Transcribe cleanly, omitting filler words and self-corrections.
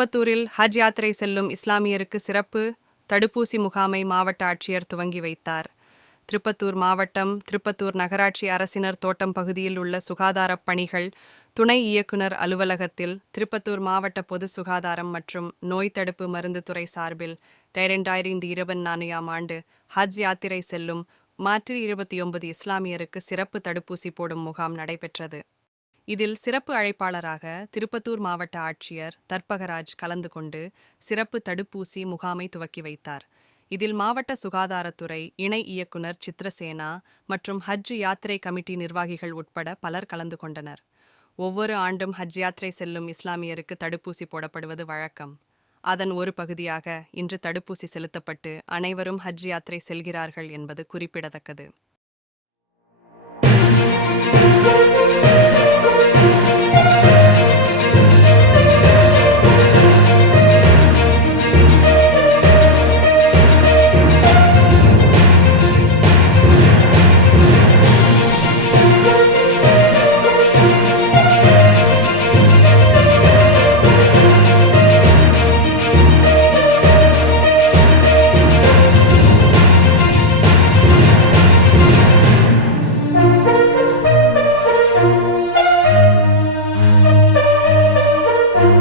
திருப்பத்தூரில் ஹஜ் யாத்திரை செல்லும் இஸ்லாமியருக்கு சிறப்பு தடுப்பூசி முகாமை மாவட்ட ஆட்சியர் துவங்கி வைத்தார். திருப்பத்தூர் மாவட்டம் திருப்பத்தூர் நகராட்சி அரசினர் தோட்டம் பகுதியில் உள்ள சுகாதாரப் பணிகள் துணை இயக்குனர் அலுவலகத்தில் திருப்பத்தூர் மாவட்ட பொது சுகாதாரம் மற்றும் நோய் தடுப்பு மருந்து துறை சார்பில் 2024 ஆண்டு ஹஜ் யாத்திரை செல்லும் 29 இஸ்லாமியருக்கு சிறப்பு தடுப்பூசி போடும் முகாம் நடைபெற்றது. இதில் சிறப்பு அழைப்பாளராக திருப்பத்தூர் மாவட்ட ஆட்சியர் தர்பகராஜ் கலந்து கொண்டு சிறப்பு தடுப்பூசி முகாமை துவக்கி வைத்தார். இதில் மாவட்ட சுகாதாரத்துறை இணை இயக்குனர் சித்ரசேனா மற்றும் ஹஜ் யாத்திரை கமிட்டி நிர்வாகிகள் உட்பட பலர் கலந்து கொண்டனர். ஒவ்வொரு ஆண்டும் ஹஜ் யாத்திரை செல்லும் இஸ்லாமியருக்கு தடுப்பூசி போடப்படுவது வழக்கம். அதன் ஒரு பகுதியாக இன்று தடுப்பூசி செலுத்தப்பட்டு அனைவரும் ஹஜ் யாத்திரை செல்கிறார்கள் என்பது குறிப்பிடத்தக்கது.